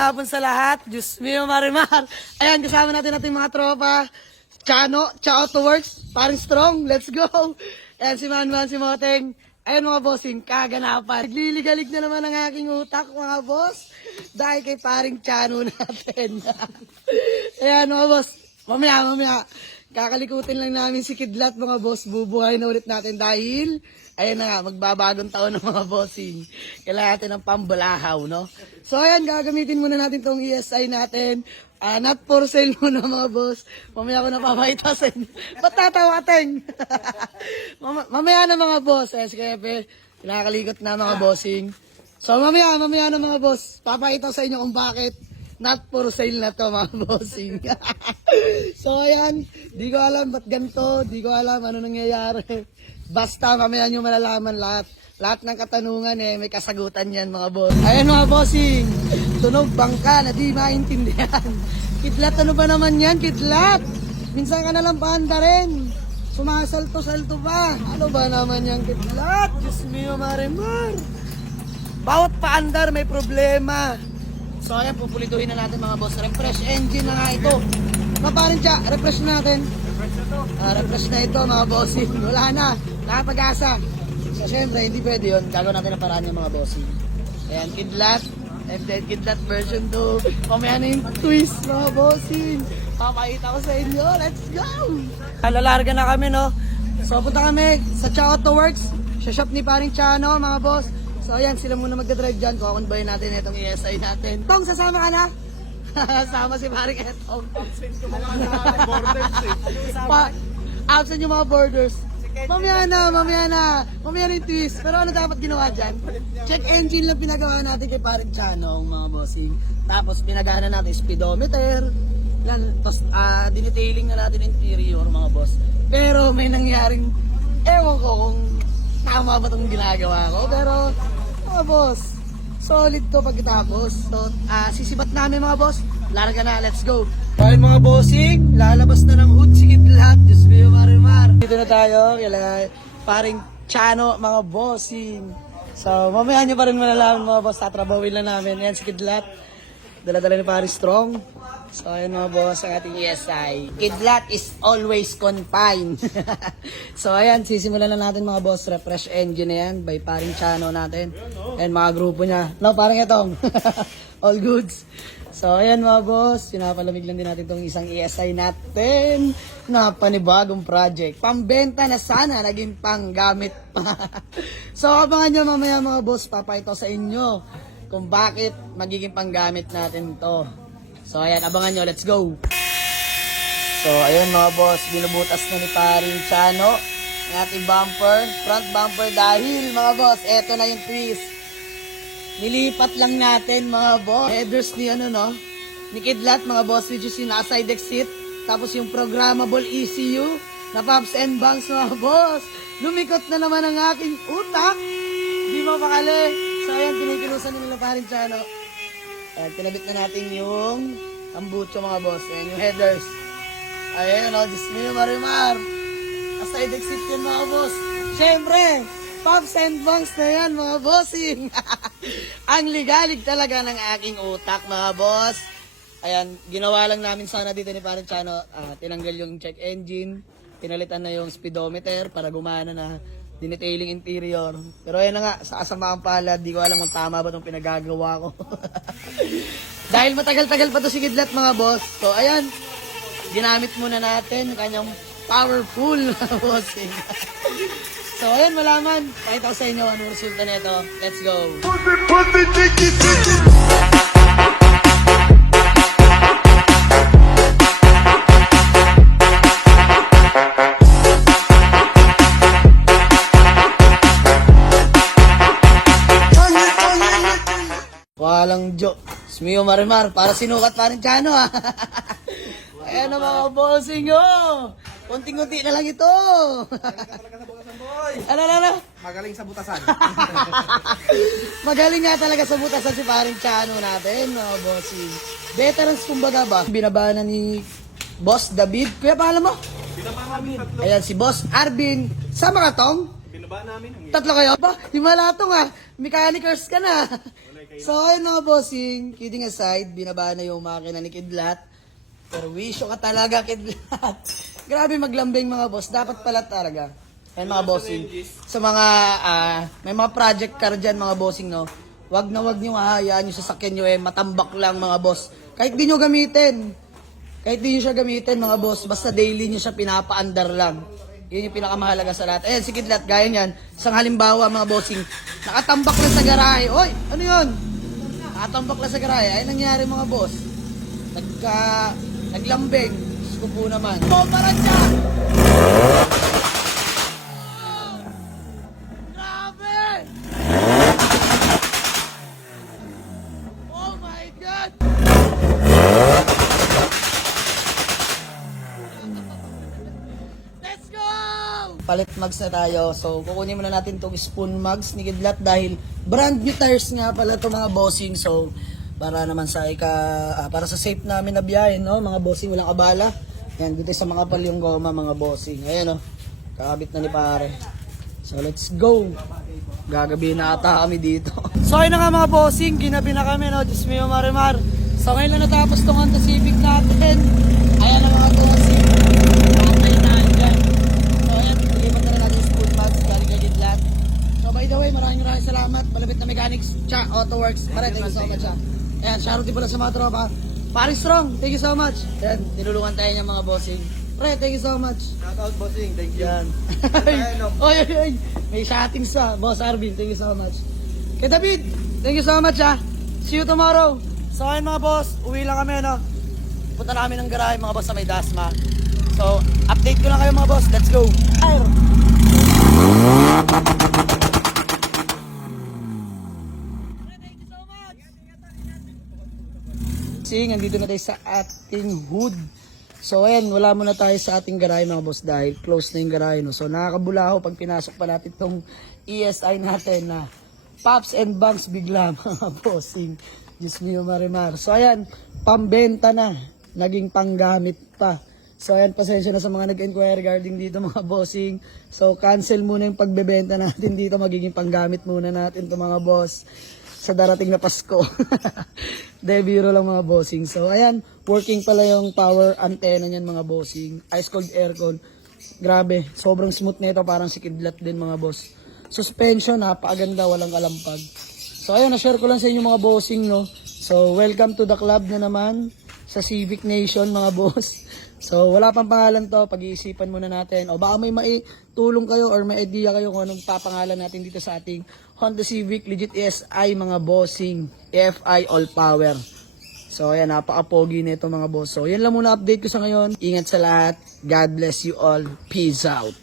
hapon sa lahat. Diyos mio, Marimar. Ayan, kasama natin mga tropa. Chano, Chao to Works, paring strong, let's go. Ayan si Manman, si Moteng. Ayan mga bossing, kaganapan. Nagliligalig na naman ang aking utak mga boss. Dahil kay paring Chano natin. Ayan mga boss, mamaya. Kakalikutin lang namin si Kidlat mga boss. Bubuhay na ulit natin dahil ayan na nga, magbabagong taon ng mga bossing. Kailangan natin ng pambalahaw, no? So ayan, gagamitin muna natin tong ESI natin. Not for sale muna mga boss. Mamaya ko napapakita sa inyo. Ba't tatawa, Teng? Mamaya na mga boss. Ayan si Kepe, kinakalikot na mga bossing. So mamaya na mga boss. Papakita ko sa inyo kung bakit not for sale na to mga bossing. So ayan, di ko alam ba't ganito. Di ko alam ano nangyayari. Basta mamaya nyo malalaman lahat. Lahat ng katanungan may kasagutan yan mga boss. Ayan mga bossing, tunog bangka na di maintindihan. Kidlat, ano ba naman yan, Kidlat? Minsan ka nalang paanda rin. Sumasalto-salto pa. Ano ba naman yan, Kidlat? Diyos mio, Marimar. Bawat paandar may problema. So ayan, pupulituhin na natin mga boss. Refresh engine na nga ito. Paparin siya, refresh natin. Refresh na ito mga bossing. Wala na, nakapag-asa. So syempre, hindi pwede yun. Gagawin natin ang paraan yung mga bossing. Ayan, Kidlat. Kidlat version 2. Pamaya na yung twist mga bossing. Papakita ko sa inyo. Let's go! Lalarga na kami, no? So punta kami sa Chao to Works. Sa shop ni paring Chano mga boss. So ayan, sila muna magdadrive dyan. Kukonvoy natin itong ESI natin. Tong, sasama ka na? Sama si paring Etong. Absent yung mga borders Absent yung mga borders. Mamaya na yung twist. Pero ano dapat ginawa dyan? Check engine lang pinagawa natin kay paring Chano, mga bossing. Tapos pinagawa natin speedometer. Tapos dinetailing na natin interior, mga boss. Pero may nangyaring, ewan ko kung tama ba itong ginagawa ko. Pero mga boss, solid to pagkatapos. So sisibat namin mga boss. Larga na, let's go. Dahil mga bossing, lalabas na ng hood si Kidlat. Diyos mio, Marimar. Dito na tayo, kaya paring Chano, mga bossing. So, mamaya nyo pa rin malalaman mga boss, tatrabawin lang namin. Ayan si Kidlat. Dala-dala ni paring Strong. So, ayan mga boss, ang ating ESI. Kidlat is always confined. So, ayan, sisimulan na natin mga boss. Refresh engine na yan by paring Chano natin. And mga grupo niya. No, parang itong. All goods. So, ayan mga boss, pinapalamig lang din natin itong isang ESI natin na panibagong project. Pambenta na sana, naging panggamit pa. So, abangan nyo mamaya mga boss, papakita sa inyo kung bakit magiging panggamit natin to. So, ayan, abangan nyo, let's go! So, ayan mga boss, binubutas na ni paring Chano ang ating bumper, front bumper dahil mga boss, eto na yung twist. Nilipat lang natin mga boss. Headers ni ni Kidlat mga boss, which is yung side exit. Tapos yung programmable ECU na pops and bangs mga boss. Lumikot na naman ang aking utak. Di mapakali. So ayan, pinipinusan nila pa rin siya, no? Ayan, pinabit na natin yung tambucho mga boss. Ayan yung headers. Ayan, Diyos mio, Marimar. Side exit yun mga boss. Siyempre, pops and bangs na yan mga bossing. Ang ligalig talaga ng aking utak mga boss. Ayan, ginawa lang namin sana dito ni paring Chano. Tinanggal yung check engine. Pinalitan na yung speedometer para gumana na dinetailing interior. Pero ayan na nga, sa kasamaang palad, di ko alam kung tama ba itong pinagagawa ko. Dahil matagal-tagal pa to si Kidlat mga boss. So ayan, ginamit muna natin kanyang powerful bossing. So, ayun, malaman. Pakita ko sa inyo anong resulta nito. Let's go. Walang joke. Smio Marimar, para sinukat pa rin Chano ha. Ayan na mga bossing Kunting-kunti na lang ito. Ano? Magaling sa butasan. Magaling nga talaga sa butasan si paring Chano natin, mga bossing. Veterans kumbaga ba? Binaba na ni Boss David. Kuya, pangalan mo? Binaba namin tatlo. Ayan, si Boss Arvin. Sama ka, Tong? Binaba namin. Tatlo kayo? Ba, himala to nga. Mechanicers ka na. Wala So ayun mga bossing, kidding aside, binaba na yung makina ni Kidlat. Pero wisyo ka talaga, Kidlat. Grabe maglambing mga boss, dapat pala talaga. Ayun mga bossing, sa mga, may mga project car dyan mga bossing, no? Wag nyo hahayaan yung sasakyan nyo matambak lang mga boss. Kahit di nyo gamitin. Kahit di nyo siya gamitin mga boss, basta daily nyo siya pinapaandar lang. Yun yung pinakamahalaga sa lahat. Ayan, si Kidlat, gaya niyan. Isang halimbawa mga bossing, nakatambak na sa garahe. Oy, ano yun? Nakatambak na sa garahe. Ay nangyari mga boss. Naglambing. Diyos ko po naman. Para dyan! Grabe! Oh my God! Let's go! Palit mugs na tayo. So, kukunin muna natin itong spoon mugs ni Kidlat dahil brand new tires nga pala ito mga bossing. So, para naman sa para sa safe namin na biyahe, no? Mga bossing, walang abala. Yan, dito sa mga pal yung goma, mga bossing. Ayan, no? Kakabit na ni pare. So, let's go! Gagabi na ata kami dito. So, ayun na nga mga bossing. Ginabi na kami, no? Diyos mio, marimar. So, ngayon lang natapos itong Honda Civic natin. Ayan na mga bossing. Okay na dyan. So, ayan. Pilipan na natin yung spoon mugs. Galing kay Kidlat. So, by the way, maraming salamat. Malapit na mechanics. Cha, AutoWorks. Pare, thank you so much, ha. Ayan, shoutout pala sa mga tropa. Pare Strong, thank you so much. Ayan, tinulungan tayo ng mga bossing. Pre, thank you so much. Shoutout bossing, thank you. Yan. Oy. May shouting sa Boss Arvin, thank you so much. Kay David, thank you so much, ha. See you tomorrow. So, ayun mga boss, uwi lang kami, no. Punta na kami ng garahe, mga boss, sa may Dasma. So, update ko lang kayo, mga boss. Let's go. Ayun. Nandito na tayo sa ating hood. So ayan, wala muna tayo sa ating garahe mga boss dahil close na yung garahe, no? So nakakabulaho pag pinasok pa natin itong ESI natin na pops and bangs bigla mga bossing. Diyos mio marimar. So ayan, pambenta na, naging panggamit pa. So ayan, pasensya na sa mga nag-inquire regarding dito mga bossing. So cancel muna yung pagbebenta natin dito, magiging panggamit muna natin to mga boss sa darating na Pasko. Biro lang mga bossing. So ayan, working pala yung power antenna niyan mga bossing. Ice cold aircon. Grabe, sobrang smooth nito, parang si Kidlat din mga boss. Suspension, napakaganda, walang kalampag. So ayun, na-share ko lang sa inyo mga bossing, no. So welcome to the club na naman sa Civic Nation mga boss. So wala pang pangalan to, pag-iisipan muna natin. O baka may maitulong kayo or may idea kayo kung anong papangalan natin dito sa ating Honda Civic Legit ESI mga bossing, EFI All Power. So ayan, napaka-pogi nito mga boss. So yan lang muna update ko sa ngayon. Ingat sa lahat. God bless you all. Peace out.